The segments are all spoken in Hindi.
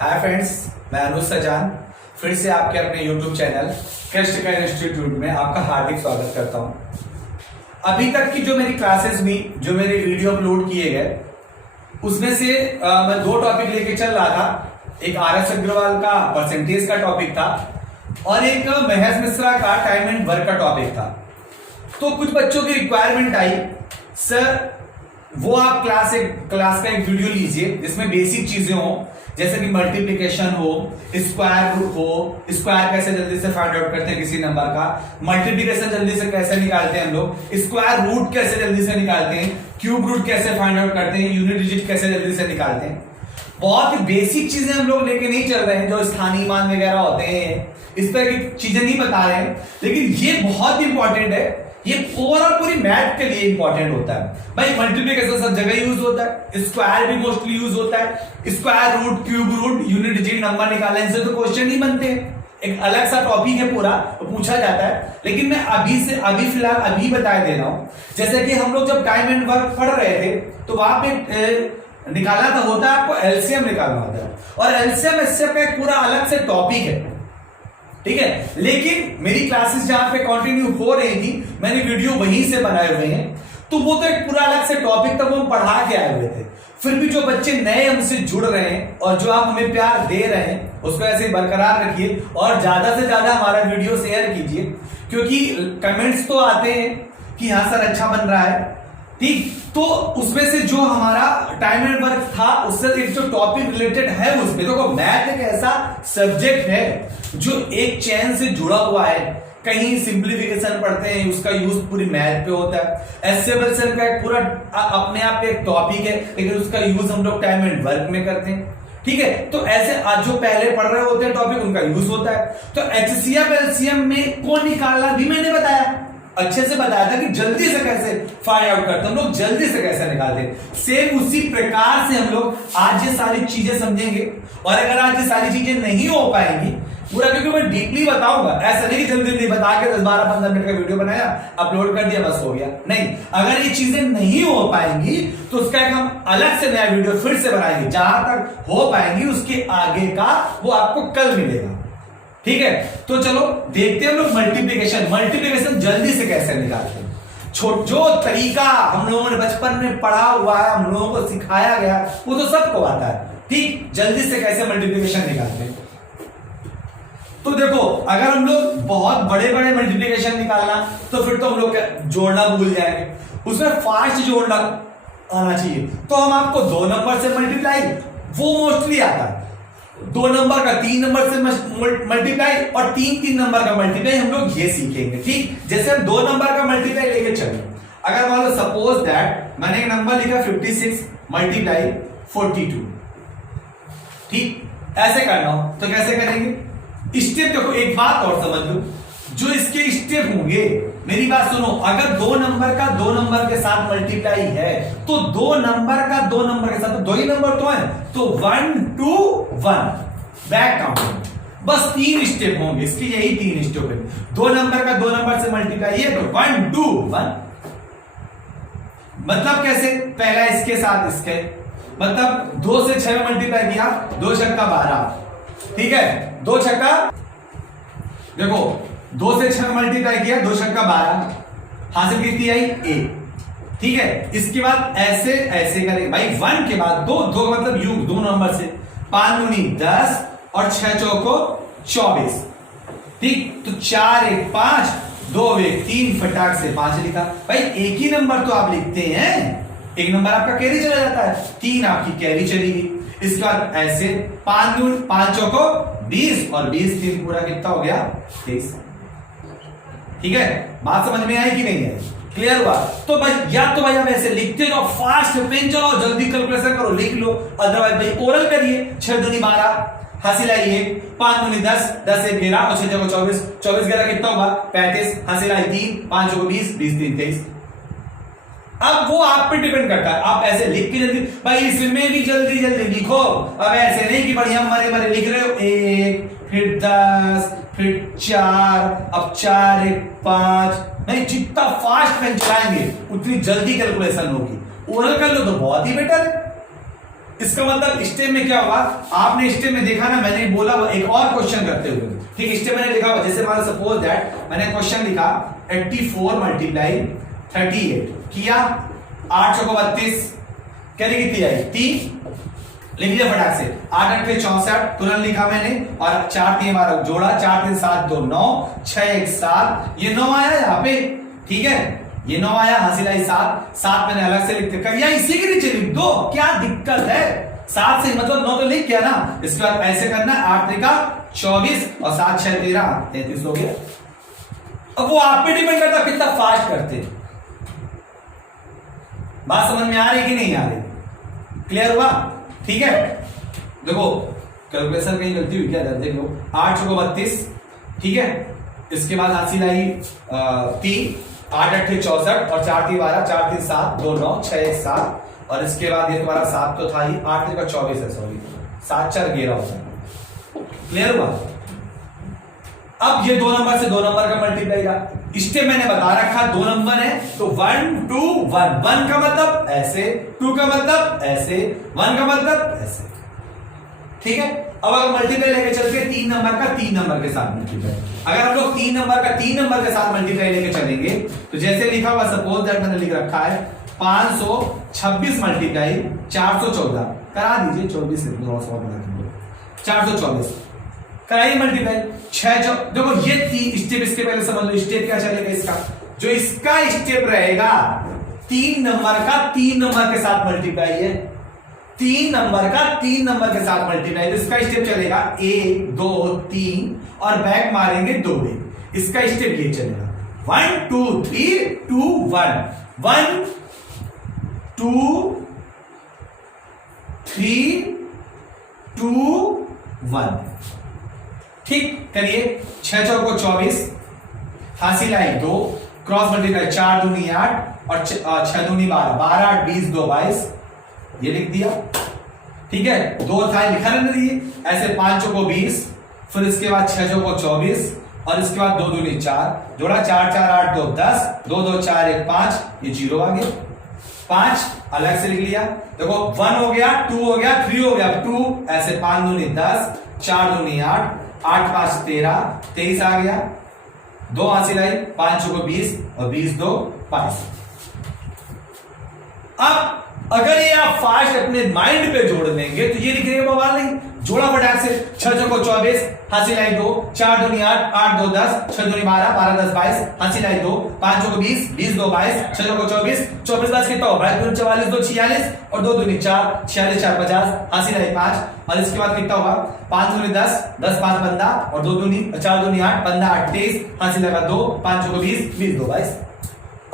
हाय फ्रेंड्स, मैं अनुज सजान फिर से आपके अपने YouTube चैनल कष्ट कर इंस्टीट्यूट में आपका हार्दिक स्वागत करता हूं। अभी तक की जो मेरी क्लासेस हुई, जो मेरे वीडियो अपलोड किए गए, उसमें से मैं दो टॉपिक लेके चल रहा था। एक RS अग्रवाल का परसेंटेज का टॉपिक था और एक महेश मिश्रा का टाइम एंड वर्क का टॉपिक था। तो कुछ बच्चों की रिक्वायरमेंट आई, सर वो आप क्लास का एक वीडियो लीजिए जिसमें बेसिक चीजें हो, जैसे कि मल्टीप्लिकेशन हो, स्क्वायर रूट हो, स्क्वायर कैसे जल्दी से फाइंड आउट करते हैं किसी नंबर का, मल्टीप्लिकेशन जल्दी से कैसे निकालते हैं हम लोग, स्क्वायर रूट कैसे जल्दी से निकालते हैं, क्यूब रूट कैसे फाइंड आउट करते हैं, यूनिट डिजिट कैसे जल्दी से निकालते हैं। बहुत ही बेसिक चीजें हम लोग लेके नहीं चल रहे हैं, जो स्थानीय मान वगैरह होते हैं इस तरह की चीजें नहीं बता रहे हैं, लेकिन ये बहुत इंपॉर्टेंट है। ये ओवरऑल पूरी मैथ के लिए इंपॉर्टेंट होता है भाई। मल्टीप्लिकेशन सब जगह यूज होता है, स्क्वायर भी मोस्टली यूज होता है, square root, cube root, unit digit, number निकालने से तो क्वेश्चन ही बनते हैं। एक अलग सा टॉपिक है पूरा, पूछा जाता है, लेकिन मैं अभी फिलहाल बता दे रहा हूं। जैसे कि हम लोग जब टाइम एंड वर्क पढ़ रहे थे तो वहां पे निकालना था, होता है आपको एलसीएम निकालना होता है, और एलसीएम एसएफ का एक पूरा अलग से टॉपिक है, ठीक है। लेकिन मेरी क्लासेस जहां पे कंटिन्यू हो रही थी, मैंने वीडियो वहीं से बनाए हुए हैं, तो वो तो एक पूरा अलग से टॉपिक तक हम पढ़ा के आए हुए थे। फिर भी जो बच्चे नए हमसे जुड़ रहे हैं और जो आप हमें प्यार दे रहे हैं, उसको ऐसे बरकरार रखिए और ज्यादा से ज्यादा हमारा वीडियो शेयर कीजिए, क्योंकि कमेंट्स तो आते हैं कि हाँ सर अच्छा बन रहा है, ठीक। तो उसमें से जो हमारा टाइम एंड वर्क था, उससे एक जो टॉपिक रिलेटेड है उसमें, देखो मैथ एक ऐसा सब्जेक्ट है जो एक चैन से जुड़ा हुआ है। कहीं सिंप्लीफिकेशन पढ़ते हैं, उसका यूज पूरी मैथ पे होता है। एसएबएलएन का एक पूरा अपने आप एक टॉपिक है, लेकिन उसका यूज हम लोग टाइम एंड वर्क में करते हैं, ठीक है। तो ऐसे आज जो पहले पढ़ रहे होते हैं टॉपिक, उनका यूज होता है। तो एचसीएफ एलसीएम में कौन निकालना भी मैंने बताया, अच्छे से बताया था कि जल्दी से कैसे फाइंड आउट करते हैं हम लोग, जल्दी से कैसे निकालते हैं। सेम उसी प्रकार से हम लोग आज ये सारी चीजें समझेंगे। और अगर आज ये सारी चीजें नहीं हो पाएंगी पूरा, क्योंकि मैं डीपली बताऊंगा, ऐसा नहीं कि जल्दी जल्दी बता के 10-12-15 मिनट का वीडियो बनाया, अपलोड कर दिया, बस हो गया, नहीं। अगर ये चीजें नहीं हो पाएंगी तो उसका एक हम अलग से नया वीडियो फिर से बनाएंगे। जहां तक हो पाएंगी उसके आगे का वो आपको कल मिलेगा, ठीक है। तो चलो देखते हैं हम लोग मल्टीप्लिकेशन जल्दी से कैसे निकालते हैं। जो तरीका हम लोगों ने बचपन में पढ़ा हुआ है, हम लोगों को सिखाया गया, वो तो सबको आता है, ठीक। जल्दी से कैसे मल्टीप्लिकेशन निकालते हैं, तो देखो अगर हम लोग बहुत बड़े बड़े मल्टीप्लिकेशन निकालना, तो फिर तो हम लोग जोड़ना भूल जाएंगे, उसमें फास्ट जोड़ना आना चाहिए। तो हम आपको 2 नंबर से मल्टीप्लाई, वो मोस्टली आता है, 2 नंबर का 3 नंबर से मल्टीप्लाई, और 3 नंबर का मल्टीप्लाई हम लोग ये सीखेंगे, ठीक। जैसे हम 2 नंबर का मल्टीप्लाई लेके चले, अगर मान लो सपोज दैट मैंने एक नंबर लिखा 56 मल्टीप्लाई 42, ठीक। ऐसे करना हो तो कैसे करेंगे, स्टेप देखो। एक बात और समझ लो, जो इसके स्टेप होंगे, मेरी बात सुनो, अगर 2 नंबर का 2 नंबर के साथ मल्टीप्लाई है, तो 2 नंबर का 2 नंबर के साथ, तो 2 ही नंबर तो है, तो 1 2 1 बैक काउंट, बस 3 स्टेप होंगे इसके, यही 3 स्टेप है। 2 नंबर का 2 नंबर से मल्टीप्लाई है तो 1 2 1, मतलब कैसे, पहला इसके साथ इसके, मतलब 2 से 6 मल्टीप्लाई किया, 2 छक्का 12, ठीक है। 2 छक्का, देखो 2 से 6 मल्टीप्लाई किया, 2 छक्का 12, हासिल कितनी आई 1, ठीक है। इसके बाद ऐसे ऐसे करेंगे भाई, 1 के बाद 2 का मतलब यू 2 नंबर से, 5 दूनी 10 और 6 चौको 24, ठीक। तो 4 1 5, 2 1 3, फटाक से 5 लिखा भाई। एक ही नंबर तो आप लिखते हैं, एक नंबर आपका कैरी चला जाता है, 3 आपकी कैरी चली गई। इसके बाद ऐसे 5 चौको 20 और 20 3 पूरा कितना हो गया 23, ठीक है। बात समझ में आई कि नहीं है, क्लियर हुआ। तो भाई या तो भाई आप ऐसे लिखते जाओ, फास्ट पेन चलाओ, जल्दी कैलकुलेशन करो, लिख लो, अदरवाइज भाई ओरल करिए। 6 दूनी 12, हासिल आई 1, 5 दूनी 10, 10 1 13 और 6 जगह 24, 24 11 कितना होगा 35, हासिल आई 3, 5 चौको 20, 20 3 23। अब वो आप पे डिपेंड करता है, आप ऐसे लिख के जल्दी, भाई इसमें भी जल्दी जल्दी लिखो। अब ऐसे नहीं कि बढ़िया मरे मरे लिख रहे हो, 1 फिर 10 फिर 4, अब 4 1 5, नहीं, जितना फास्ट पेन चलाएंगे उतनी जल्दी कैलकुलेशन होगी। ओरल कर लो तो बहुत ही बेटर है, इसका मतलब स्टेप में क्या हुआ, आपने स्टेप में देखा ना, मैंने बोला एक और क्वेश्चन करते हुए, ठीक, स्टेप मैंने लिखा हुआ, जैसे मान सपोज दैट मैंने क्वेश्चन लिखा 84 मल्टीप्लाई 38 किया, 8 चौको 32, कैरी कितनी आई 3, लिख लिया फटाक से, 8 8 64 तुरंत लिखा मैंने, और 4 3 12 जोड़ा, 4 3 7 2 9, 6 1 7, ये 9 आया यहाँ पे, ठीक है, ये 9 आया, हासिल आई 7, 7 मैंने अलग से लिख दिया, या इसी के नीचे लिख दो, क्या दिक्कत है, 7 से मतलब 9 तो लिख गया ना, इसके बाद ऐसे करना, 8 त्रिका 24 और 7 6 13 33 हो गया। अब वो आप पे डिपेंड करता कितना फास्ट करते हैं। बात समझ में आ रही कि नहीं आ रही, क्लियर हुआ, ठीक है। देखो कैलकुलेशन कहीं गलती हुई क्या, देख लो, 8 चौको 32, ठीक है, इसके बाद हासिल आई 3, 8 8 64 और 4 3 12, 4 3 7 2 9, 6 1 7, और इसके बाद ये तुम्हारा 7 तो था ही, 8 3 का 24 है, सॉरी 7 4 11 होता है, क्लियर हुआ। अब ये 2 नंबर से 2 नंबर का मल्टीप्लाई का स्टेप मैंने बता रखा, 2 नंबर है तो 1 2 1, 1 का मतलब ऐसे, 2 का मतलब ऐसे, 1 का मतलब ऐसे, ठीक है। अब अगर मल्टीप्लाई लेके चलते 3 नंबर का 3 नंबर के साथ मल्टीप्लाई, अगर हम लोग 3 नंबर का 3 नंबर के साथ मल्टीप्लाई लेके चलेंगे तो जैसे लिखा हुआ, सपोज दैट मैंने लिख रखा है 526 मल्टीप्लाई 414, करा दीजिए 24 से 424 कराइए मल्टीप्लाई, 6 देखो ये 3 स्टेप, इसके पहले समझ लो स्टेप क्या चलेगा इसका, जो इसका स्टेप रहेगा 3 नंबर का 3 नंबर के साथ मल्टीप्लाई है, 3 नंबर का 3 नंबर के साथ मल्टीप्लाई, तो इसका स्टेप चलेगा 1 2 3 और बैक मारेंगे 2 में, इसका स्टेप ये चलेगा 1 2 3 2 1 1 2 3 2 1, ठीक, करिए, 6 चौको 24, हासिल आई 2, क्रॉस मल्टीप्लाई 4 दूनी 8 और 6 दूनी 12, 12 8 20 2 22, ये लिख दिया, ठीक है, 2 था लिखा रहने दीजिए, ऐसे 5 चौको 20, फिर इसके बाद 6 चौको 24 और इसके बाद 2 दूनी 4, जोड़ा 4 4 8 2 10, 2 2 4 1 5, ये 0 आ गया, 5 अलग से लिख लिया, देखो 1 हो गया, 2 हो गया, 3 हो गया, 2 ऐसे 5 दूनी 10, 4 दूनी 8, 8 5 13, 23 आ गया, 2 हासिल आई, 5 चौको 20 और 20 2 22। अब अगर ये आप फास्ट अपने माइंड पे जोड़ लेंगे तो ये लिखने का बवाल नहीं, जोड़ा फटाक से, 6 चौको 24, हासिल आई 2, 4 दूनी 8, 8 2 10, 6 दूनी 12, 12 10 22, हासिल आई 2, 5 चौको 20, 20 2 22, 6 चौको 24, 24 10 कितना होगा, 2 44 2 46 और 2 दूनी 4, 46 4 50, हासिल आई 5, और इसके बाद कितना होगा, 5 दूनी 10, 10 5 15 और 2 दूनी 4 दूनी 8, 15 8 23, हासिल लगा 2, 5 चौको 20, 20 2 22।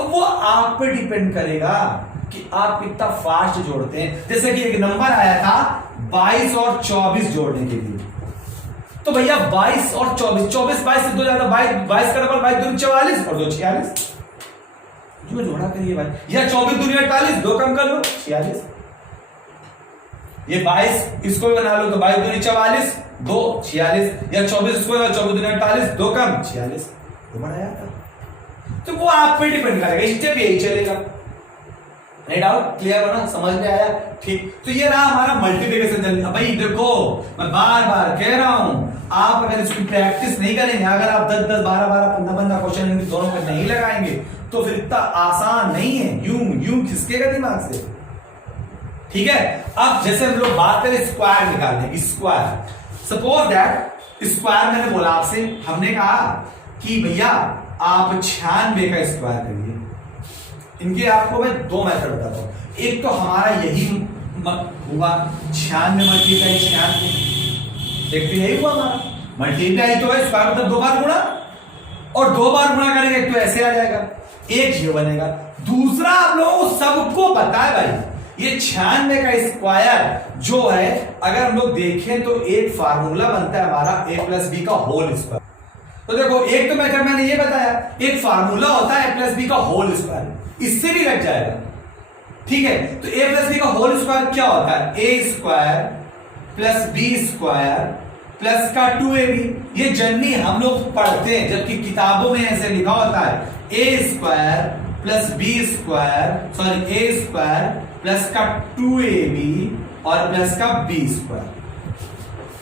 अब वो आप पे डिपेंड करेगा कि आप कितना फास्ट जोड़ते हैं। जैसे कि एक नंबर आया था 22 और 24 जोड़ने के लिए, तो भैया 22 और 24, 24 22 से 2 ज्यादा 22 का डबल 22 दूनी 44 और 2 46, जो जोड़ा करिए भाई, या 24 दूनी 48, 2 कम कर लो 46, ये 22 इसको भी बना लो तो 22 दूनी 44 2 46, या 24 इसको 24 दूनी 48, 2 कम 46, तो बढ़ाया था। तो वो आप पे डिपेंड करेगा, स्टेप यही चलेगा, नहीं डाउट, क्लियर बना, समझ में आया, ठीक। तो ये रहा हमारा मल्टीप्लिकेशन। भाई देखो मैं बार बार कह रहा हूं, आप अगर इसकी प्रैक्टिस नहीं करेंगे, अगर आप 10 10 12 12 15 15 क्वेश्चन दोनों पे नहीं लगाएंगे तो फिर इतना आसान नहीं है, यूं खिसकेगा दिमाग से, ठीक है। अब जैसे हम लोग बात करें स्क्वायर निकालने की, स्क्वायर, सपोज दैट स्क्वायर मैंने बोला आपसे, हमने कहा कि भैया आप 96 का स्क्वायर करिए। इनके आपको मैं 2 मेथड बताता हूं, एक तो हमारा यही हुआ 96 मल्टीप्लाई 96, एक तो यही हुआ हमारा मल्टीप्लाई, तो है स्क्वायर मतलब 2 बार गुणा, और 2 बार गुणा करेंगे तो ऐसे आ जाएगा, एक ये बनेगा। दूसरा आप लोगों को सबको पता है भाई, ये 96 का स्क्वायर जो है, अगर हम लोग देखें तो एक फार्मूला बनता है हमारा a प्लस बी का होल स्क्वायर। तो देखो एक तो मेथड मैंने ये बताया, एक फार्मूला होता है a प्लस बी का होल स्क्वायर, इससे भी लग जाएगा, ठीक है। तो a प्लस बी का होल स्क्वायर क्या होता है, a square plus B square plus का 2ab। ये जनरली हम लोग पढ़ते हैं, जबकि किताबों में ऐसे लिखा होता है a square plus B square, sorry a square plus का 2ab और प्लस का बी स्क्वायर।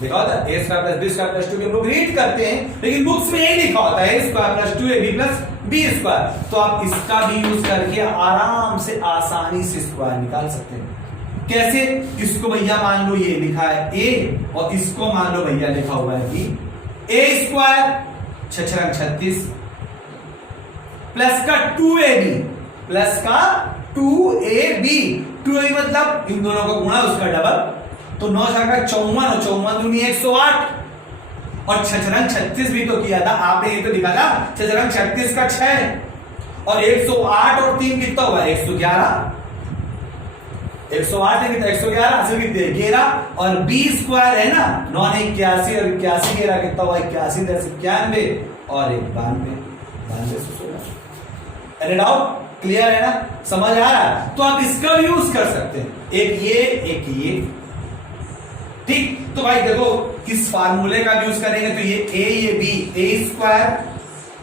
लिखा होता है A square plus B square plus 2 हम लोग रीड करते हैं, लेकिन बुक्स में यही लिखा होता है A square plus 2ab plus B square. तो आप इसका भी यूज करके आराम से आसानी से स्क्वायर निकाल सकते हैं। कैसे? इसको भैया मान लो ये लिखा है ए, और इसको मान लो भैया लिखा हुआ है कि ए स्क्वायर 36 प्लस का 2ab प्लस का 2ab मतलब इन दोनों को गुणा उसका डबल, तो 9 का 54 और 54 दूनी 108, और 36 भी तो किया था आपने, ये तो लिखा था 36 का 6 और 108 और 3 कितना हुआ 111, 108 है कितना 111, असल कितने 11, और बी स्क्वायर है ना 9 81 और 81 11 कितना हुआ 81 10 91 और 92 92 डाउट क्लियर है ना, समझ आ रहा है? तो आप इसका भी यूज कर सकते हैं, एक ये ठीक। तो भाई देखो किस फार्मूले का यूज करेंगे, तो ये बी ए स्क्वायर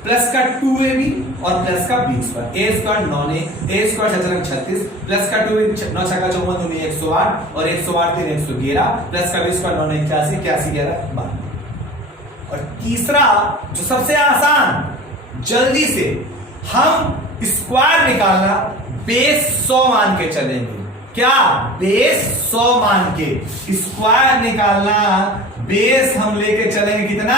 प्लस का 2ab और प्लस का बी स्क्वायर, ए स्क्वायर 9 ए स्क्वायर 36 प्लस का 2 9 का 54 दूनी 108 और 108 3 111 प्लस का बी स्क्वायर 9 81 81 11 92। और तीसरा जो सबसे आसान, जल्दी से हम स्क्वायर निकालना बेस 100 मान के चलेंगे। क्या? बेस 100 मान के स्क्वायर निकालना, बेस हम लेके चलेंगे कितना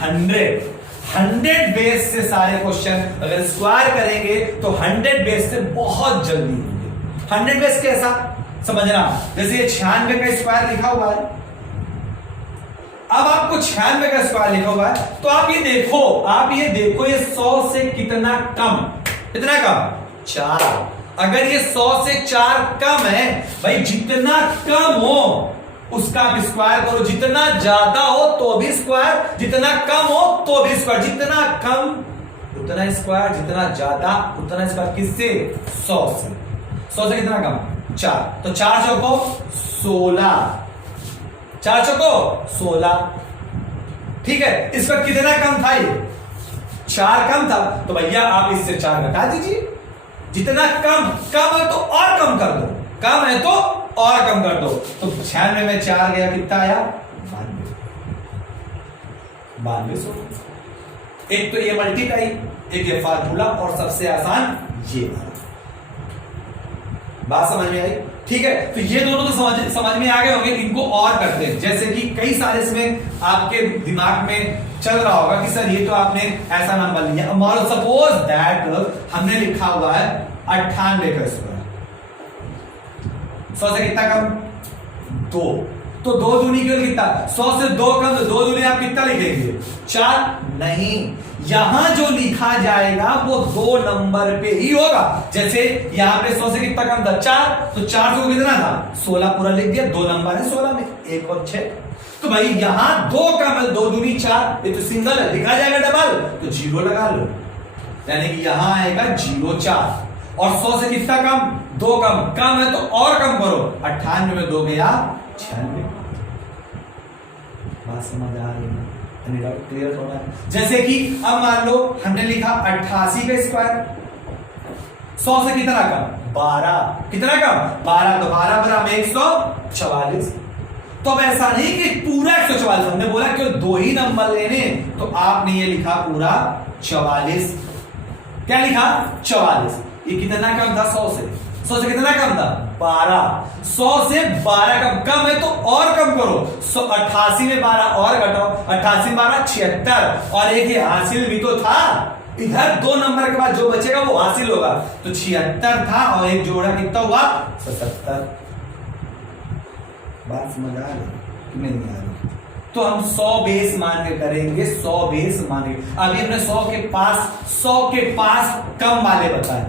100 बेस से सारे क्वेश्चन अगर स्क्वायर करेंगे तो 100 बेस से बहुत जल्दी होंगे। 100 बेस कैसा समझना, जैसे ये 96 का स्क्वायर लिखा हुआ है, अब आपको 96 का स्क्वायर लिखा हुआ है, तो आप ये देखो ये 100 से कितना कम, कितना कम 4। अगर ये 100 से 4 कम है, भाई जितना कम हो उसका आप स्क्वायर करो, जितना ज्यादा हो तो भी स्क्वायर, जितना कम हो तो भी स्क्वायर, जितना कम उतना स्क्वायर, जितना ज्यादा उतना स्क्वायर। किससे? 100 से। 100 से कितना कम 4, तो 4 चौको 16, 4 चौको 16, ठीक है। इसका कितना कम था, ये 4 कम था, तो भैया आप इससे 4 घटा दीजिए, जितना कम है तो और कम कर दो, कम है तो और कम कर दो, तो 96 में 4 गया कितना आया 92। एक तो ये मल्टीप्लाई, एक ये फार्मूला, और सबसे आसान ये बात समझ में आई, ठीक है। तो ये दोनों तो समझ में आ गए होंगे, इनको और करते हैं। जैसे कि कई सारे इसमें आपके दिमाग में चल रहा होगा कि सर ये तो आपने ऐसा नंबर लिया, मान सपोज दैट हमने लिखा हुआ है 98 का स्क्वायर, 100 से कितना कम 2, तो 2 दूनी क्यों कितना, 100 से 2 कम, तो 2 दूनी आप कितना लिखेंगे 4, नहीं, यहां जो लिखा जाएगा वो 2 नंबर पे ही होगा। जैसे यहां पे 100 से कितना कम था 4, तो 4 को कितना था 16 पूरा लिख दिया, 2 नंबर है 16 में 1 और 6, तो भाई यहां 2 कम है, 2 दूनी 4, ये तो सिंगल है, लिखा जाएगा डबल, तो 0 लगा लो, यानी कि यहां आएगा 0 4, और 100 से कितना कम 2 कम है तो और कम करो, 98 में 2 गया 96। बात समझ आ रही है, क्लियर होना है। जैसे कि अब मान लो हमने लिखा 88 का स्क्वायर, 100 से कितना कम 12, कितना कम 12, तो 12 बराबर 144। तो अब ऐसा नहीं कि पूरा 144, हमने बोला कि 2 ही नंबर लेने, तो आपने ये लिखा पूरा 44, क्या लिखा 44। ये कितना कम था 100 से, 100 से कितना कम था 12, 100 से 12 कम है तो और कम करो, 88 में 12 और घटाओ, 88 12 76, और एक ये हासिल भी तो था, इधर 2 नंबर के बाद जो बचेगा वो हासिल होगा, तो 76 था और एक जोड़ा कितना हुआ 77। बात समझ आ रही कि नहीं आ रही? तो हम 100 बेस मान के करेंगे, 100 बेस मान के। अभी हमने 100 के पास कम वाले बताए,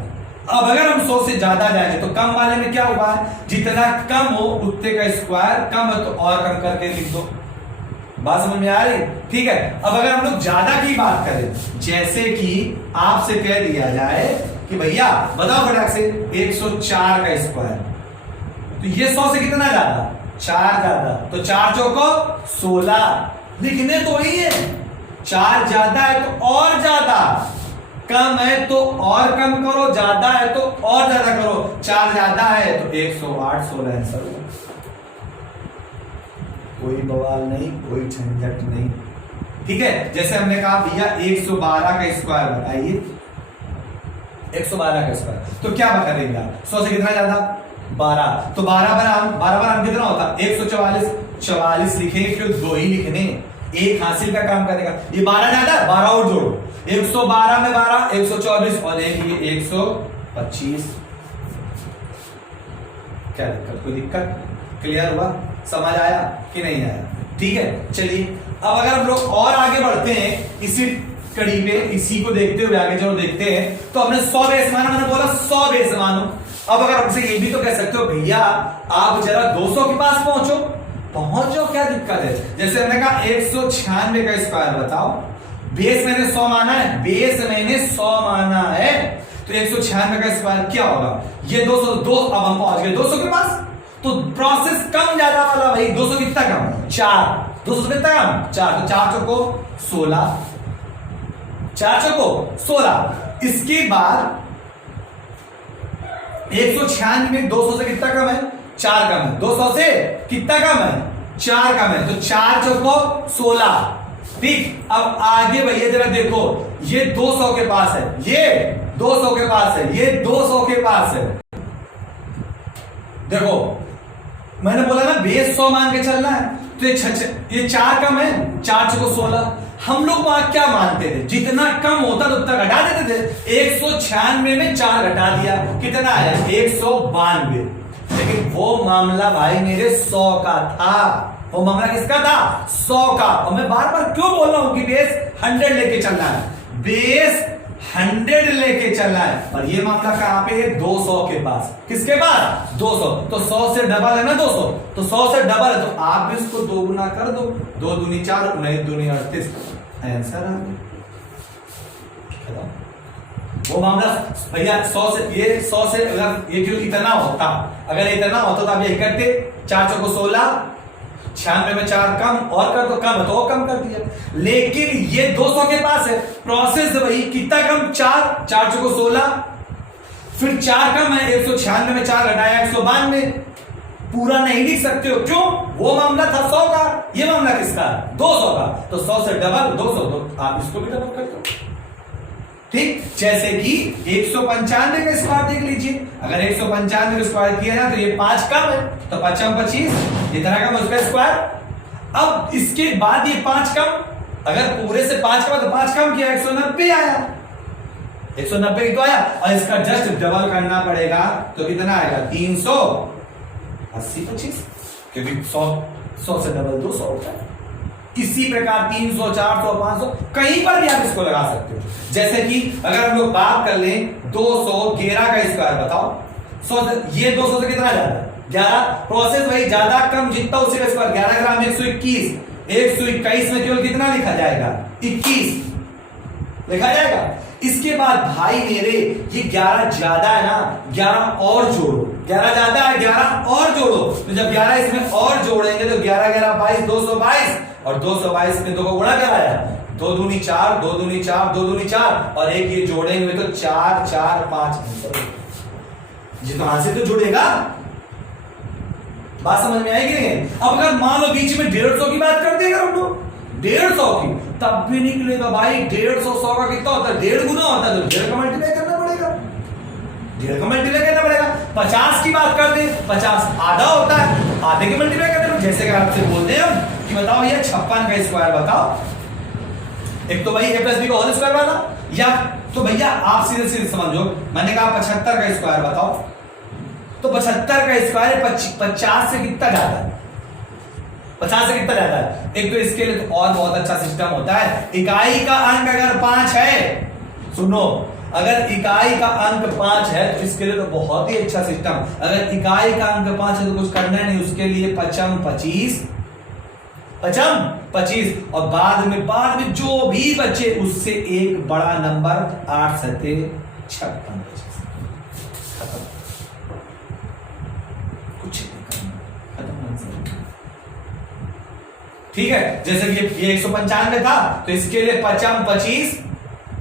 अब अगर हम 100 से ज्यादा जाएंगे तो कम वाले में क्या होगा, जितना कम हो उतने का स्क्वायर, कम है तो और कम करके लिख दो। बात समझ में आ रही? ठीक है। अब अगर हम लोग ज्यादा की बात करें, जैसे कि आपसे कह दिया जाए कि भैया बताओ फटाक से 104 का स्क्वायर, तो ये 100 से कितना ज्यादा 4 ज्यादा, तो 4 चौको 16, लिखने तो ही है, 4 ज्यादा है तो और ज्यादा, कम है तो और कम करो, ज्यादा है तो और ज्यादा करो, 4 ज्यादा है तो 108 16 आंसर होगा। कोई बवाल नहीं, कोई झंझट नहीं। ठीक है, जैसे हमने कहा भैया 112 का स्क्वायर बताइए, 112 का स्क्वायर, तो क्या बता देंगे आप? 100 से कितना ज्यादा? 12, तो 12 बार कितना होता? 144, 44 लिखेंगे, फिर 2 ही लिखने, एक हासिल का काम करेगा। ये 12 ज्यादा है, 12 और जोड़ो, 112 में 12, 124 और एक ये 125। क्या दिक्कत? कोई दिक्कत? क्लियर हुआ? समझ आया कि नहीं आया? ठीक है, चलिए अब अगर हम लोग और आगे बढ़ते हैं इसी कड़ी पे, इसी को देखते हुए आगे चलो देखते हैं। तो हमने 100 बेस माना, मैंने बोला 100 बेस मानो। अब अगर हमसे ये भी तो कह सकते हो भैया आप जरा 200 के पास पहुंचो, क्या दिक्कत है? जैसे हमने कहा 196 का स्क्वायर बताओ, बेस मैंने 100 माना है, बेस मैंने 100 माना है, तो 196 का स्क्वायर क्या होगा? ये 200, अब हम पहुंच गए 200 के पास। तो प्रोसेस कम ज्यादा वाला भाई, 200 कितना कम? 4, 200 से कितना कम? 4, तो 4 चौको 16, 4 चौको 16। इसके बाद 196 में 200 से कितना कम है? 4 कम है। 200 से कितना कम है? 4 कम है, तो 4 चौको 16। ठीक, अब आगे भैया जरा देखो, ये 200 के पास है, ये 200 के पास है, ये 200 के पास है। देखो मैंने बोला ना बेस 100 मान के चलना है, तो ये 4 कम है, 4 चौको 16। हम लोग वहां क्या मानते थे? जितना कम होता तो उतना घटा देते थे। 196 में 4 घटा दिया, कितना आया? 192। लेकिन वो मामला भाई मेरे 100 का था। वो मामला किसका था? 100 का। और मैं बार बार क्यों बोल रहा हूं कि बेस 100 लेके चलना है, बेस 100 लेके चलना है। और ये मामला कहां पे है? 200 के पास। किसके पास? 200। तो 100 से डबल है ना 200, तो 100 से डबल है, तो आप भी इसको 2 गुना कर दो, 2 दूनी 4, 9 दूनी 38, आंसर आ गया। वो मामला भैया 100 से, ये 100 से अगर ये क्यों इतना होता, अगर इतना होता तो आप ये करते 4 चौको 16, 96 में 4 कम और कर दो, कम है तो वो कम कर दिया। लेकिन ये 200 के पास है, प्रोसेस वही, कितना कम? 4, 4 चौको 16, फिर 4 कम है, 196 में 4 घटाया 192। पूरा नहीं लिख सकते हो, क्यों? वो मामला था 100 का, ये मामला किसका? 200 का। तो 100 से डबल 200, तो आप इसको भी डबल कर दो। ठीक, जैसे कि 195 का स्क्वायर देख लीजिए, अगर 195 का स्क्वायर किया जाए तो ये 5 कम है, तो 5 25, इतना कम उसका स्क्वायर। अब इसके बाद ये 5 कम, अगर पूरे से 5 कम तो 5 कम किया 190 आया, 190 तो आया, और इसका जस्ट डबल करना पड़ेगा, तो कितना आएगा? 380 25, क्योंकि 100 से डबल 200 होता है। इसी प्रकार 300, 400, 500 कहीं पर भी आप इसको लगा सकते हो। जैसे कि अगर हम लोग बात कर लें 211 का स्क्वायर बताओ, 100 ये 200 से कितना ज्यादा? 11। प्रोसेस वही, ज्यादा कम जितना उसी का स्क्वायर, 11 ग्राम 121, 121 में केवल कितना लिखा जाएगा? 21 लिखा जाएगा। इसके बाद भाई मेरे ये 11 ज्यादा है ना, 11 और जोड़ो, 11 ज्यादा है, 11 और जोड़ो, तो जब 11 इसमें और जोड़ेंगे तो 11 11 22, 222, और 222 में 2 को गुणा कराया, 2 दूनी 4, 2 दूनी 4, 2 दूनी 4, और एक ये जोड़ेंगे तो 4 4 5। ये तो हाथ से तो जुड़ेगा। बात समझ में आएगी नहीं? अब अगर मान लो बीच में 150 की बात कर देगा हम लोग, 150 की, तब भी निकलेगा भाई 150 100 का कितना होता है? 1.5 गुना होता है, तो 1.5 का मल्टीप्लाई करना पड़ेगा, 1.5 का मल्टीप्लाई करना पड़ेगा। 50 की बात कर दे, 50 आधा होता है, आधे के मल्टीप्लाई करते हैं। जैसे कि आपसे बोलते हैं हम कि बताओ ये 56 का स्क्वायर बताओ, एक तो भाई a प्लस बी का होल स्क्वायर वाला, या तो भैया आप सीधे सीधे समझो, मैंने कहा 75 का स्क्वायर बताओ, तो 75 का स्क्वायर 50 से कितना ज्यादा है? 50 से कितना ज्यादा है? एक तो इसके लिए तो और बहुत अच्छा सिस्टम होता है, इकाई का अंक अगर 5 है, सुनो, अगर इकाई का अंक 5 है तो इसके लिए तो बहुत ही अच्छा सिस्टम। अगर इकाई का अंक 5 है तो कुछ करना नहीं, उसके लिए 5 25, 25, और बाद में जो भी बचे उससे एक बड़ा नंबर 8 7 56, कुछ नहीं करना, खत्म। ठीक है, जैसे कि ये 195 था तो इसके लिए 5 25,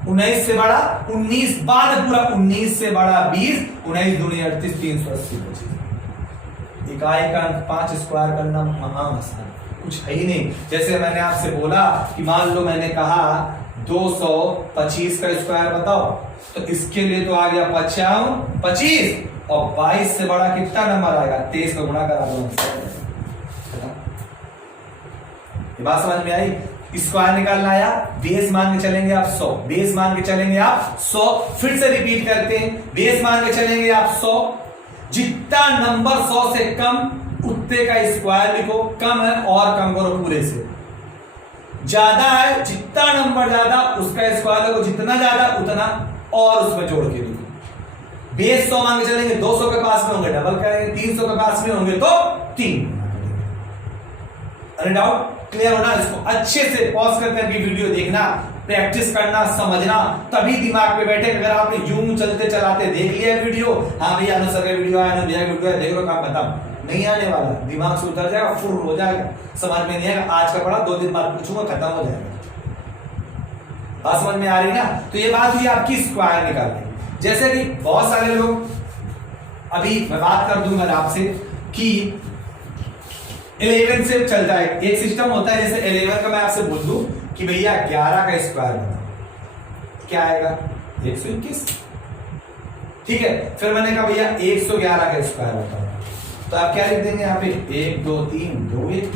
19 से बड़ा 19, बाद पूरा 19 से बड़ा 20, 19 दूनी 38, 380 25। इकाई का अंक 5 स्क्वायर करना महा आसान, कुछ है ही नहीं। जैसे मैंने आपसे बोला कि मान लो मैंने कहा 225 का स्क्वायर बताओ, तो इसके लिए तो आ गया 25 और 22 से बड़ा कितना नंबर आएगा, 23 का गुणा करा दो। ये बात समझ में आई? स्क्वायर निकालना आया, बेस मान के चलेंगे आप 100, बेस मान के चलेंगे आप 100। फिर से रिपीट करते हैं, बेस मान के चलेंगे आप 100, जितना नंबर 100 से कम उतने का स्क्वायर लिखो, कम है और कम करो पूरे से, ज्यादा है जितना नंबर ज्यादा उसका स्क्वायर लिखो, जितना ज्यादा उतना और उसमें जोड़ के लिखो। बेस 100 मान के चलेंगे, 200 के पास में होंगे डबल करेंगे, 300 के पास में होंगे तो 3। अरे डाउट क्लियर होना? इसको अच्छे से पॉज करके वीडियो देखना, प्रैक्टिस करना, समझना, तभी दिमाग पे बैठे। अगर आपने यूं चलते चलाते देख लिया वीडियो, हाँ भैया अनुसर का वीडियो आया, भैया वीडियो देख लो, काम खत्म, नहीं आने वाला, दिमाग से उतर जाएगा, फुर हो जाएगा, समझ में नहीं आएगा। आज का पढ़ा 2 दिन बाद पूछूंगा, खत्म हो जाएगा। बात समझ में आ रही ना? तो ये बात हुई आपकी स्क्वायर निकालने। जैसे कि बहुत सारे लोग, अभी मैं बात कर दूंगा आपसे कि 11 से चलता है एक सिस्टम होता है। जैसे 11 का मैं आपसे बोल दूं कि भैया 11 का स्क्वायर बताओ, क्या आएगा? 121। ठीक है, फिर मैंने कहा भैया 111 का स्क्वायर बताओ, तो आप क्या लिख देंगे यहाँ पे? 1 2 3 2 1।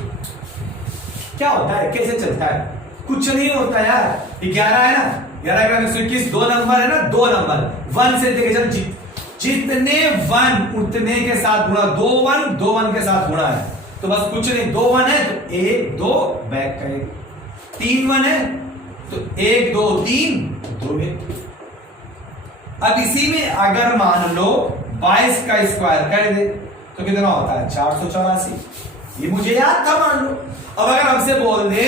क्या होता है, कैसे चलता है? कुछ नहीं होता यार। 11 है ना, 11 का 121, 2 नंबर है ना, 2 नंबर 1 से देखे चल, जितने 1 उतने के साथ गुणा, 2 1 के साथ गुणा है, तो बस कुछ नहीं। 2 1 है तो 1 2 बैक का 1, 3 1 है तो 1 2 3 2 1। अब इसी में अगर मान लो 22 का स्क्वायर कर दे तो कितना होता है? 484। ये मुझे याद था, मान लो। अब अगर हमसे बोल दे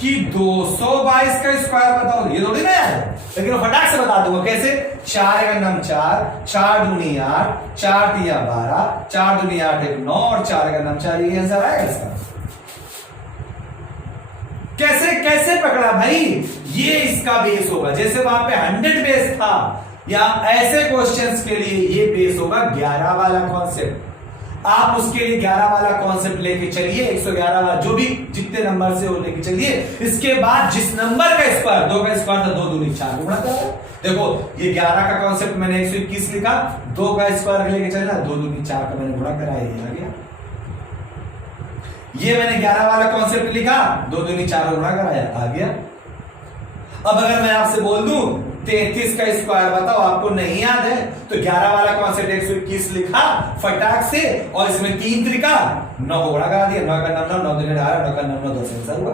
कि 222 का स्क्वायर बताओ, ये थोड़ी ना याद, लेकिन फटाक से बता दूंगा कैसे। 4 का नाम 4, 4 दूनी 8, 4 3 12, 4 दूनी 8 1 9 और 4 का नाम 4, ये आंसर आएगा इसका। कैसे कैसे पकड़ा भाई? ये इसका बेस होगा। जैसे वहां पे 100 बेस था, या ऐसे क्वेश्चंस के लिए ये बेस होगा 11 वाला कॉन्सेप्ट। आप उसके लिए 11 वाला कॉन्सेप्ट लेके चलिए, 111 वाला जो भी जितने नंबर से हो लेके चलिए। इसके बाद जिस नंबर का स्क्वायर, 2 का स्क्वायर था 2 दूनी 4 गुणा करा। देखो ये 11 का कॉन्सेप्ट मैंने 121 लिखा, 2 का स्क्वायर लेके चलना, 2 दूनी 4 का मैंने गुणा करा, ये आ गया। ये मैंने 11 वाला कॉन्सेप्ट लिखा, 2 दूनी 4 गुणा कराया, आ गया। अब अगर मैं आपसे बोल दूं 33 का स्क्वायर बताओ, आपको नहीं याद है, तो 11 वाला कॉन्सेप्ट 121 लिखा फटाक से, और इसमें 3 त्रिका 9 गुणा करा दिया, 9 का 9 9 दूनी 18, 9 का 9 10 आंसर हुआ।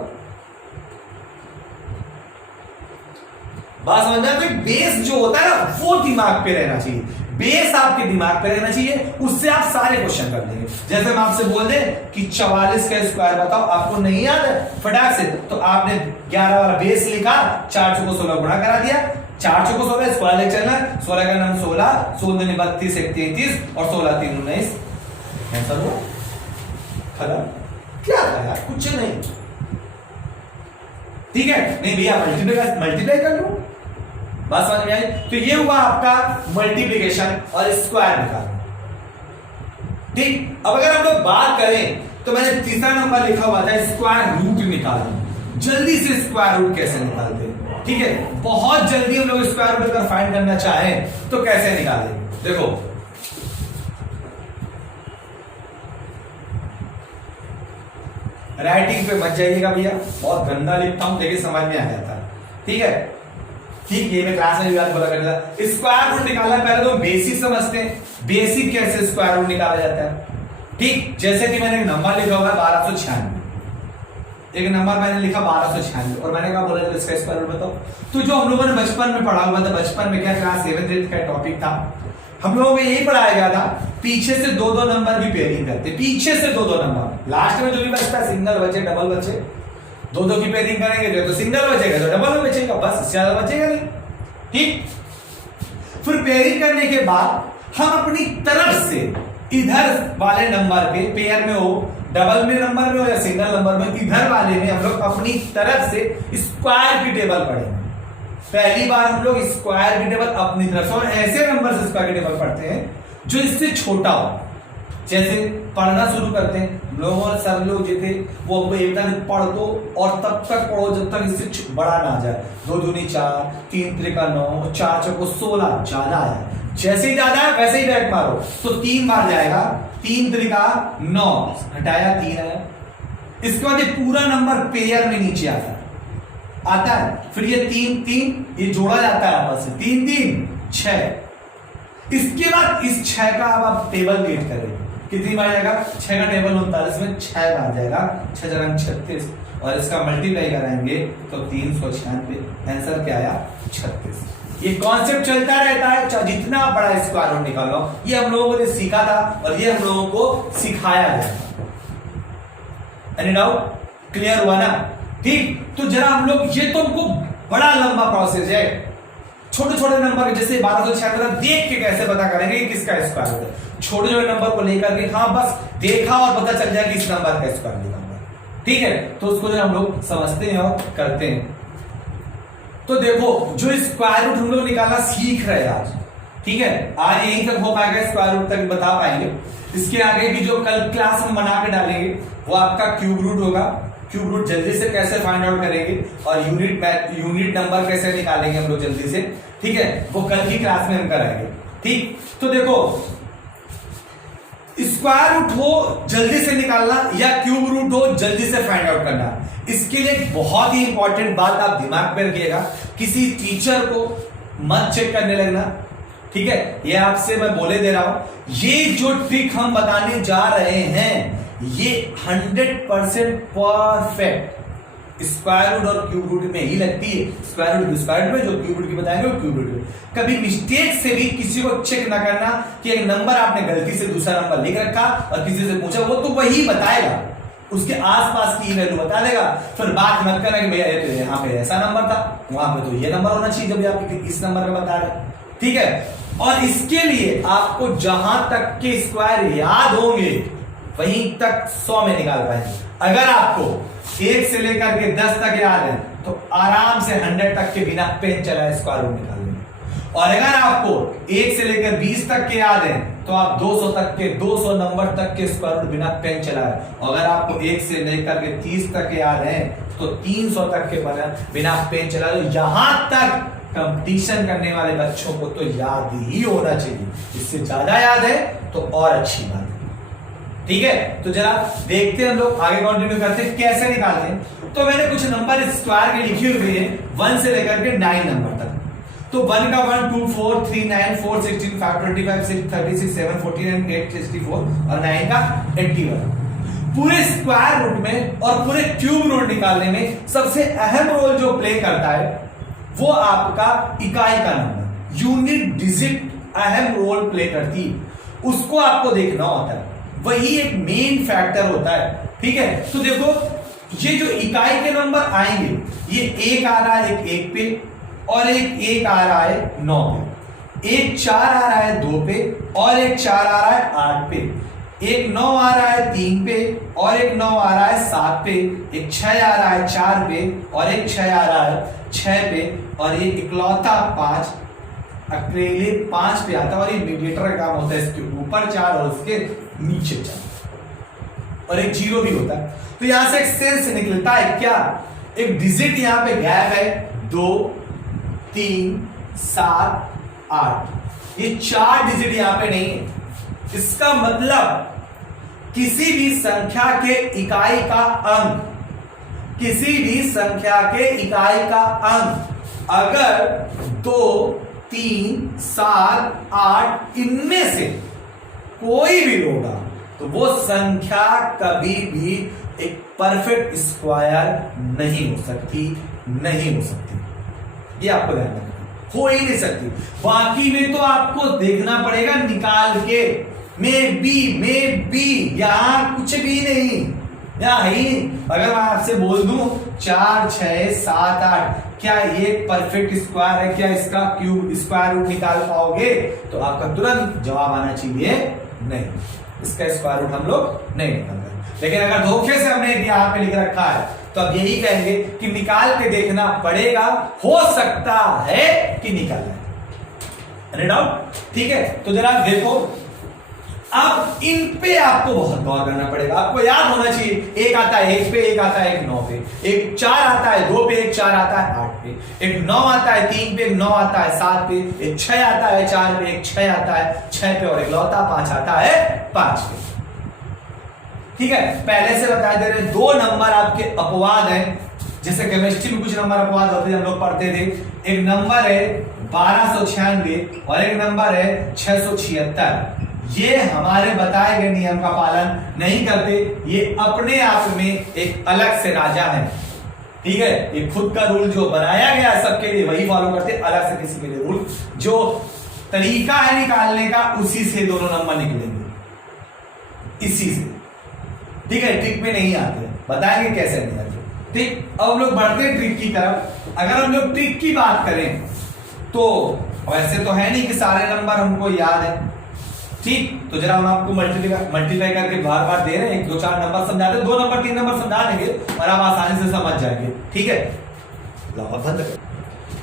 बात समझ में? तो बेस जो होता है ना, वो दिमाग पे रहना चाहिए। बेस आपके दिमाग पे रहना चाहिए, उससे आप सारे क्वेश्चन कर देंगे। जैसे हम आपसे बोल दें कि 44 का स्क्वायर बताओ, आपको नहीं याद है फटाक से, तो आपने 11 वाला बेस लिखा, 4 चौको 16 गुणा करा दिया, 4 चौको 16 स्क्वायर ले चलना, 16 का नाम 16, 16 दूनी 32 1 33 और 16 3 19, आंसर हुआ खत्म। क्या था यार? कुछ नहीं। ठीक है, नहीं भैया मल्टीप्लाई कर लो, बात समझ में आई? तो ये हुआ आपका मल्टीप्लिकेशन और स्क्वायर निकालना। ठीक, अब अगर हम लोग बात करें तो मैंने तीसरा नंबर लिखा हुआ था स्क्वायर रूट निकालना। जल्दी से स्क्वायर रूट कैसे निकालते हैं? ठीक है, बहुत जल्दी हम लोग स्क्वायर रूट अगर फाइंड करना चाहें तो कैसे निकालें? देखो राइटिंग पे मत जाइएगा भैया, बहुत गंदा लिखता हूं, लेकिन समझ में आ जाता है। ठीक है, ठीक, ये मैं क्लास में भी बात बोला करता था। स्क्वायर रूट निकालना पहले तो बेसिक समझते हैं, बेसिक कैसे स्क्वायर रूट निकाला जाता है। ठीक, जैसे कि मैंने एक नंबर लिखा हुआ है 1296, एक नंबर मैंने लिखा 1296 और मैंने कहा बोला जब इसका स्क्वायर रूट बताओ। तो जो हम लोगों ने बचपन में पढ़ा हुआ था, बचपन में क्या क्लास 7th 8th का टॉपिक था, हम लोगों को यही पढ़ाया गया था, पीछे से 2-2 नंबर भी पेयरिंग करते, पीछे से 2-2 नंबर, लास्ट में जो भी बचता है सिंगल बचे डबल बचे, 2-2 की पेयरिंग करेंगे तो सिंगल बचेगा तो डबल में बचेगा, बस इससे ज्यादा बचेगा नहीं। ठीक, फिर पेयरिंग करने के बाद हम अपनी तरफ से इधर वाले नंबर पे, पेयर में हो, डबल में नंबर में हो या सिंगल नंबर में, इधर वाले में हम लोग अपनी तरफ से स्क्वायर की टेबल पढ़ेंगे। पहली बार हम लोग स्क्वायर की टेबल अपनी तरफ से, और ऐसे नंबर से स्क्वायर की टेबल पढ़ते हैं जो इससे छोटा हो। जैसे पढ़ना शुरू करते हैं लोग, और सर लोग जो थे वो हमको एक टाइम पढ़ दो और तब तक पढ़ो जब तक इससे बड़ा ना आ जाए। 2 दूनी 4, 3 त्रिका 9, 4 चौको 16, ज्यादा आया। जैसे ही ज्यादा है वैसे ही बैक मारो तो 3 बार जाएगा। 3 त्रिका 9, हटाया 3 आया। इसके बाद ये पूरा नंबर पेयर में नीचे आता है। फिर ये 3 3 ये जोड़ा जाता है आपस में, 3 3 6। इसके बाद इस 6 का अब आप टेबल वेट करें कितनी बार जाएगा। 6 का टेबल 39 में 6 बार जाएगा, 6 जगह 36, और इसका मल्टीप्लाई कराएंगे तो 396। आंसर क्या आया 36। ये कॉन्सेप्ट चलता रहता है, चाहे जितना बड़ा स्क्वायर रूट निकालो। ये हम लोगों ने सीखा था और ये हम लोगों को सिखाया गया। Any doubt? क्लियर हुआ ना? ठीक, तो जरा हम लोग, ये तो हमको बड़ा लंबा प्रोसेस है। छोटे छोटे नंबर जैसे 1276 देख के कैसे पता करेंगे कि किसका स्क्वायर रूट है। छोटे छोटे नंबर को लेकर के हाँ बस देखा और पता चल जाए कि इस नंबर का स्क्वायर निकालना। ठीक है, तो उसको जो हम लोग समझते हैं और करते हैं। तो देखो जो स्क्वायर रूट हम लोग निकालना सीख रहे हैं आज, ठीक है, आज यहीं तक हो पाएगा, स्क्वायर रूट तक बता पाएंगे। इसके आगे की जो कल क्लास हम बना के डालेंगे वो आपका क्यूब रूट होगा। क्यूब रूट जल्दी से कैसे फाइंड आउट करेंगे और यूनिट नंबर कैसे निकालेंगे हम लोग जल्दी से, ठीक है, वो कल की क्लास में हम कराएंगे। ठीक, तो देखो स्क्वायर रूट हो जल्दी से निकालना या क्यूब रूट हो जल्दी से फाइंड आउट करना, इसके लिए एक बहुत ही इंपॉर्टेंट बात आप दिमाग में रखिएगा, किसी टीचर को मत चेक करने लगना। ठीक है, ये आपसे मैं बोले दे रहा हूं, ये जो ट्रिक हम बताने जा रहे हैं ये 100% परफेक्ट स्क्वायर रूट और क्यूब रूट में ही लगती है। स्क्वायर रूट में, जो क्यूब रूट की बताएंगे वो क्यूब रूट में। कभी मिस्टेक से भी किसी को चेक ना करना कि एक नंबर आपने गलती से दूसरा नंबर लिख रखा और किसी से पूछा, वो तो वही बताएगा, उसके आसपास की वैल्यू बता देगा। फिर बात मत करना कि भैया तो यहाँ पे ऐसा नंबर था, वहां पे तो ये नंबर होना चाहिए जब आप इस नंबर में बता रहे। ठीक है, और इसके लिए आपको जहां तक के स्क्वायर याद होंगे वहीं तक 100 में निकाल पाएंगे। अगर आपको 1 से लेकर के 10 तक याद है तो आराम से 100 तक के बिना पेन चलाए स्क्वायर रूट निकाल लेंगे। और अगर आपको 1 से लेकर 20 तक के याद है तो आप 200 तक के 200 नंबर तक के स्क्वायर रूट बिना पेन चलाए। अगर आपको 1 से लेकर के 30 तक याद है तो 300 तक के बिना पेन चला लो। यहां तक कंपटीशन करने वाले बच्चों को तो याद ही होना चाहिए, इससे ज्यादा याद है तो और अच्छी बात है। ठीक है, तो जरा देखते हैं हम लोग आगे कंटिन्यू करते हैं कैसे निकालते हैं। तो मैंने कुछ नंबर स्क्वायर के लिखे हुए हैं 1 से लेकर के 9 नंबर तक। तो 1 का 1 2 4 3 9 4 16 5 25 6 36 7 14 8 64 और 9 का 81। पूरे स्क्वायर रूट में और पूरे क्यूब रूट निकालने में सबसे अहम रोल जो प्ले करता है वो आपका इकाई का नंबर, यूनिट डिजिट अहम रोल प्ले करती है, उसको आपको देखना होता है, वही एक मेन फैक्टर होता है। ठीक है, तो देखो ये जो इकाई के नंबर आएंगे, ये 1 आ रहा है एक पे, और एक 1 आ रहा है 9 पे, एक 4 आ रहा है 2 पे, और एक 4 आ रहा है 8 पे, एक 9 आ रहा है 3 पे, और एक 9 आ रहा है 7 पे, एक 6 आ रहा है 4 पे, और एक 6 आ रहा है 6 पे, और ये इकलौता 5 अकेले 5 पे आता है। और ये मीडिएटर का काम होता है, इसके ऊपर 4 और उसके नीचे 4, और एक 0 भी होता है। तो यहां से एक सेंस निकलता है क्या, एक डिजिट यहां पे गैप है 2 3 7 8, ये 4 डिजिट यहां पे नहीं है। इसका मतलब किसी भी संख्या के इकाई का अंक, किसी भी संख्या के इकाई का अंक अगर 2 3 7 8 इनमें से कोई भी होगा तो वो संख्या कभी भी एक परफेक्ट स्क्वायर नहीं हो सकती, नहीं हो सकती। ये आपको ध्यान रखना, हो ही नहीं सकती। बाकी में तो आपको देखना पड़ेगा निकाल के, में बी यहां कुछ भी नहीं, यहां ही। अगर मैं आपसे बोल दूं 4 6 7 8, क्या ये परफेक्ट स्क्वायर है, क्या इसका क्यूब स्क्वायर रूट निकाल पाओगे? तो आपका तुरंत जवाब आना चाहिए नहीं, इसका स्क्वायर रूट हम लोग नहीं निकालते। लेकिन अगर धोखे से हमने यहां पे लिख रखा है तो अब यही कहेंगे कि निकाल के देखना पड़ेगा, हो सकता है कि निकालना है। डाउट? ठीक है, तो जरा देखो अब इन पे आपको बहुत गौर करना पड़ेगा, आपको याद होना चाहिए। एक आता है 1 पे, एक आता है 1 9 पे, एक 4 आता है 2 पे, एक 4 आता है 8 पे, एक 9 आता है 3 पे, एक 9 आता है 7 पे, एक 6 आता है 4 पे, एक 6 आता है 6 पे और एक लौता 5 आता है 5 पे। ठीक है, पहले से बता दे रहे 2 नंबर आपके अपवाद हैं। जैसे केमिस्ट्री में कुछ नंबर अपवाद होते हैं, हम लोग पढ़ते थे। एक नंबर है 1296 और एक नंबर है 676। ये हमारे बताए गए नियम का पालन नहीं करते, ये अपने आप में एक अलग से राजा है। ठीक है, ये खुद का रूल जो बनाया गया सबके लिए वही फॉलो करते, अलग से किसी के लिए रूल जो तरीका है निकालने का उसी से दोनों नंबर निकलेंगे, इसी से। ठीक है, ट्रिक में नहीं आते, बताएंगे कैसे नहीं आते। ठीक, अब हम लोग बढ़ते हैं ट्रिक की तरफ। अगर हम लोग ट्रिक की बात करें तो वैसे तो है नहीं कि सारे नंबर हमको याद है। ठीक, तो जरा हम आपको मल्टीप्लाई करके बार बार दे रहे हैं, 2-4 नंबर समझाते हैं, 2 नंबर 3 नंबर समझा देंगे और आप आसानी से समझ जाएंगे। ठीक है,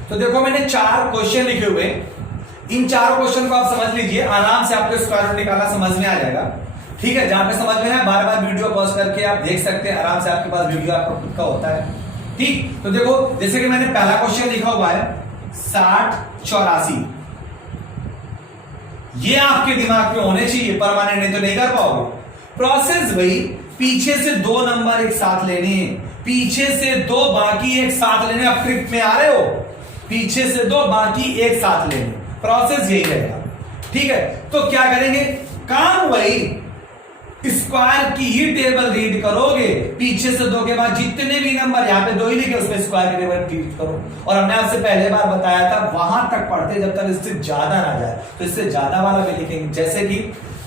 तो देखो मैंने 4 क्वेश्चन लिखे हुए, इन 4 क्वेश्चन को आप समझ लीजिए, आराम से आपको स्क्वायर रूट निकालना समझ में आ जाएगा। ठीक है, जहां पे समझ में ना बार बार वीडियो पॉज करके आप देख सकते हैं, आराम से आपके पास वीडियो आपका खुद का होता है। ठीक, तो देखो जैसे कि मैंने पहला क्वेश्चन लिखा हुआ है 60 84, ये आपके दिमाग में होने चाहिए, परमानेंट नहीं तो नहीं कर पाओगे। प्रोसेस भाई, पीछे से 2 नंबर एक साथ लेने हैं, पीछे से 2 बाकी एक साथ लेने। अब ट्रिक में आ रहे हो, पीछे से 2 बाकी एक साथ लेने, प्रोसेस यही रहेगा। ठीक है, तो क्या करेंगे, काम वही, स्क्वायर की ही टेबल रीड करोगे, पीछे से 2 के बाद जितने भी नंबर, यहाँ पे 2 ही लिखे उसमें स्क्वायर की टेबल रीड करो। और हमने आपसे पहले बार बताया था वहां तक पढ़ते जब तक इससे ज्यादा ना जाए, तो इससे ज्यादा वाला भी लिखेंगे। जैसे कि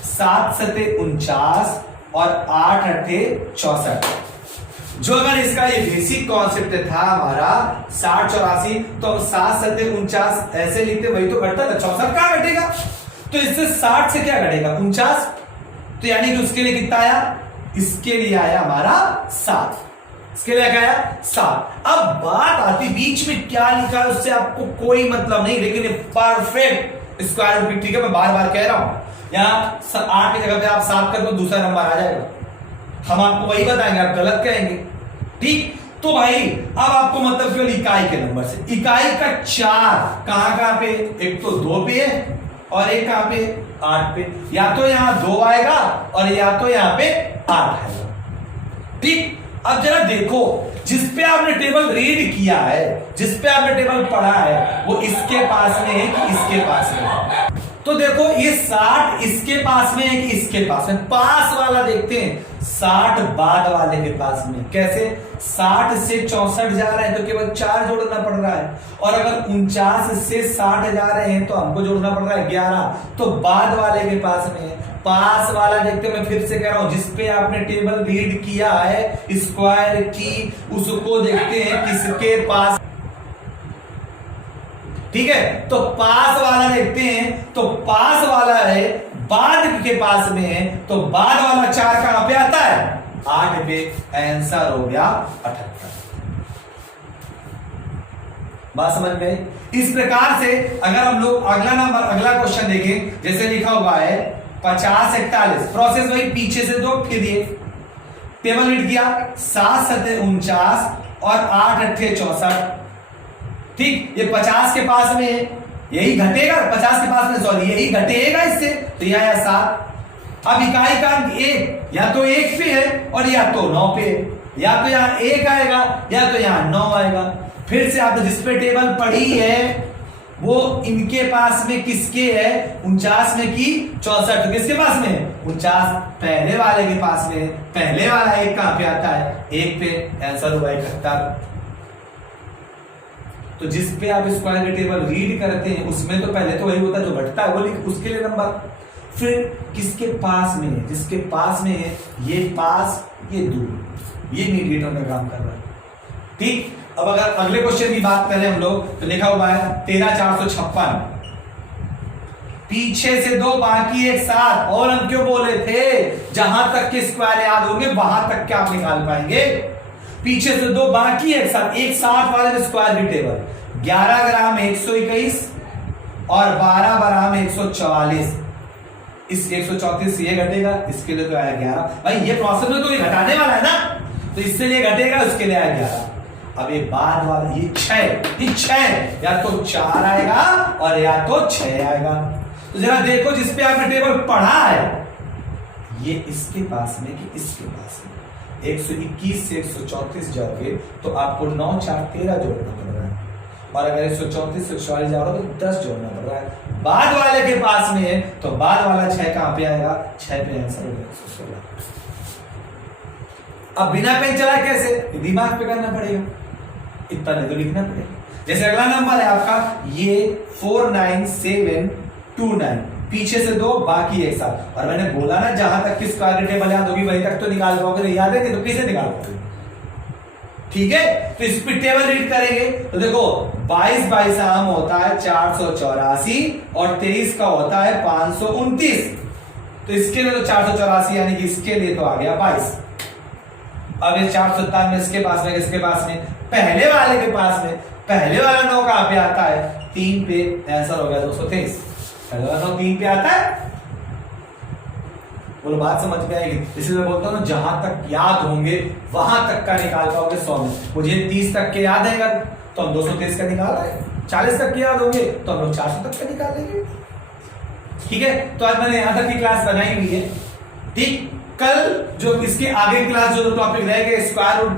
7 7 49 और 8 8 64। जो अगर इसका ये बेसिक कॉन्सेप्ट था हमारा 60 84, तो 7 7 49 ऐसे लिखते, वही तो घटता था, 64 कहां घटेगा, तो इससे 60 से क्या घटेगा 49, तो यानी कि उसके लिए कितना आया, इसके लिए आया हमारा 7, इसके लिए क्या आया 7। अब बात आती बीच में क्या लिखा है उससे आपको कोई मतलब नहीं, लेकिन ये परफेक्ट स्क्वायर रूट। ठीक है, मैं बार बार कह रहा हूं, यहां 8 की जगह पे आप 7 कर दो, दूसरा नंबर आ जाएगा, हम आपको वही बताएंगे, आप गलत कहेंगे। ठीक, तो भाई अब आपको मतलब केवल इकाई के नंबर से, इकाई का 4 कहां पे, एक तो 2 पे है और एक कहां पे 8 पे, या तो यहां 2 आएगा और या तो यहां पे 8 आएगा। ठीक, अब जरा देखो, जिसपे आपने टेबल रीड किया है, जिसपे आपने टेबल पढ़ा है, वो इसके पास में है कि इसके पास में है। तो देखो ये 60 इसके पास में है कि इसके पास में, पास वाला देखते हैं, 60 बाद वाले के पास में। कैसे, 60 से 64 जा रहे हैं तो केवल 4 जोड़ना पड़ रहा है, और अगर 49 से 60 जा रहे हैं तो हमको जोड़ना पड़ रहा है 11, तो बाद वाले के पास में है। पास वाला देखते हैं, मैं फिर से कह रहा हूं, जिसपे आपने टेबल रीड किया है स्क्वायर की, उसको देखते हैं किसके पास। ठीक है, तो पास वाला देखते हैं, तो पास वाला है बाद के पास में है, तो बाद वाला 4 कहां पे आता है 8 पे, आंसर हो गया 78। बात समझ में? इस प्रकार से अगर हम लोग अगला नंबर, अगला क्वेश्चन देखें, जैसे लिखा हुआ है 50 41, प्रोसेस वही, पीछे से 2 के दिए, टेबल रीड किया, 7 7 49 और 8 8 64। ठीक, ये 50 के पास में है, यही घटेगा, 50 के पास में, सॉरी यही घटेगा इससे, तो यह आया 7। अब इकाई का 1 या तो 1 पे है और या तो 9 पे है, या तो यहां 1 आएगा या तो यहां 9 आएगा। फिर से आप जिसपे टेबल पड़ी है वो इनके पास में किसके है, 49 में की 64, तो किसके पास में 49 पहले वाले के पास में, पहले वाला 1 कहां पे आता है 1 पे, आंसर हुआ 71। तो जिस पे आप स्क्वायर के टेबल रीड करते हैं उसमें तो पहले तो वही होता है जो घटता है वो लिख, उसके लिए नंबर। फिर किसके पास में है, जिसके पास में है, ये पास ये दूर, ये मीडिएटर का काम कर रहा है। ठीक, अब अगर अगले क्वेश्चन की बात करें हम लोग, तो लिखा हुआ है 13 456, पीछे से 2 बाकी एक साथ। और हम क्यों बोले थे, जहां तक के स्क्वायर याद होंगे वहां तक के आप निकाल पाएंगे। पीछे से 2 बाकी एक साथ वाले में स्क्वायर की टेबल, 11 ग्राम 121 और 12 ग्राम 144, इस 134 से ये घटेगा, इसके लिए तो आया 11। भाई ये प्रोसेस में तो ये घटाने वाला है ना, तो इससे लिए घटेगा, उसके लिए आया 11। अब ये बाद वाला ये 6 या तो 4 आएगा और या तो 6 आएगा। तो जरा देखो जिस पे आपने टेबल पढ़ा है ये इसके पास में कि इसके पास में। 121 से 134 जाओगे तो आपको 9 4 13 जोड़ना पड़ रहा है, और अगर 134 से 144 जाओगे तो 10 जोड़ना पड़ रहा है। बाद वाले के पास में है तो बाद वाला 6 कहां पे आएगा, 6 पे आंसर हो गया 116। अब बिना पेन चलाए कैसे, दिमाग पे करना पड़ेगा, इतना नहीं तो लिखना पड़ेगा। जैसे अगला नंबर है आपका ये 49729, पीछे से 2 बाकी एक साथ, और मैंने बोला ना जहां तक किस स्क्वायर टेबल याद होगी वहीं तक तो निकाल पाओगे, नहीं याद है तो कैसे निकाल पाओगे। ठीक है, तो इस पे टेबल रीड करेंगे तो देखो 22 22 आम होता है 484 और 23 का होता है 529। तो इसके लिए तो 484 यानी कि इसके लिए तो आ गया 22। अब ये 457 में इसके पास में, किसके पास में, पहले वाले के पास में। पहले वाला 9 कहां पे आता है, 3 पे, आंसर हो गया 223। पहले वाला 9 3 पे आता है। बोलो बात समझ में आएगी। इसलिए मैं बोलता हूं जहां तक याद होंगे वहां तक का निकाल पाओगे 100 में। मुझे 30 तक के याद है तो हम 223 का निकाल रहे हैं, 40 तक के याद होंगे तो हम लोग 400 तक का निकाल लेंगे। ठीक है, तो आज मैंने यहां तक की क्लास बनाई हुई है। ठीक, कल जो इसके आगे क्लास जो टॉपिक रहेगा स्क्वायर रूट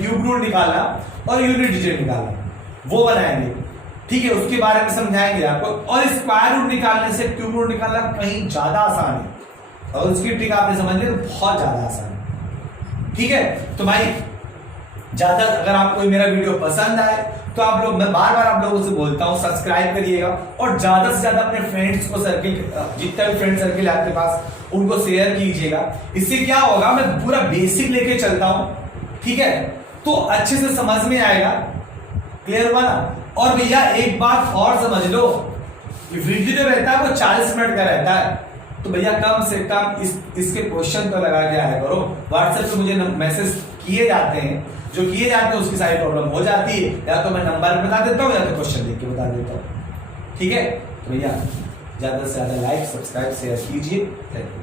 क्यूब रूट निकालना और यूनिट डिजिट निकालना, वो बनाएंगे। ठीक है, उसके बारे में समझाएंगे आपको। और स्क्वायर रूट निकालने से क्यूब रूट निकालना कहीं ज्यादा आसान है, और उसकी ट्रिक आपने समझ ली तो बहुत ज्यादा आसान है। ठीक है, तो भाई ज्यादा अगर आपको मेरा वीडियो पसंद आए तो आप लोग, मैं बार बार आप लोगों से बोलता हूं सब्सक्राइब करिएगा, और ज्यादा से ज्यादा अपने फ्रेंड्स को सर्किल, जितना भी फ्रेंड सर्किल है आपके पास उनको शेयर कीजिएगा। इससे क्या होगा, मैं पूरा बेसिक लेके चलता हूं, ठीक है, तो अच्छे से समझ में आएगा। क्लियर हुआ ना। और भैया एक बात और समझ लो, वीडियो जो रहता है वो 40 मिनट का रहता है, तो भैया कम से कम इसके क्वेश्चन तो लगा के आया करो। व्हाट्सएप पे मुझे मैसेज किए जाते हैं, जो किए जाते हैं उसकी सारी प्रॉब्लम हो जाती है, या तो मैं नंबर बता देता हूँ या तो क्वेश्चन देख के बता देता हूँ। ठीक है, तो भैया ज्यादा से ज्यादा लाइक सब्सक्राइब शेयर कीजिए। Thank you.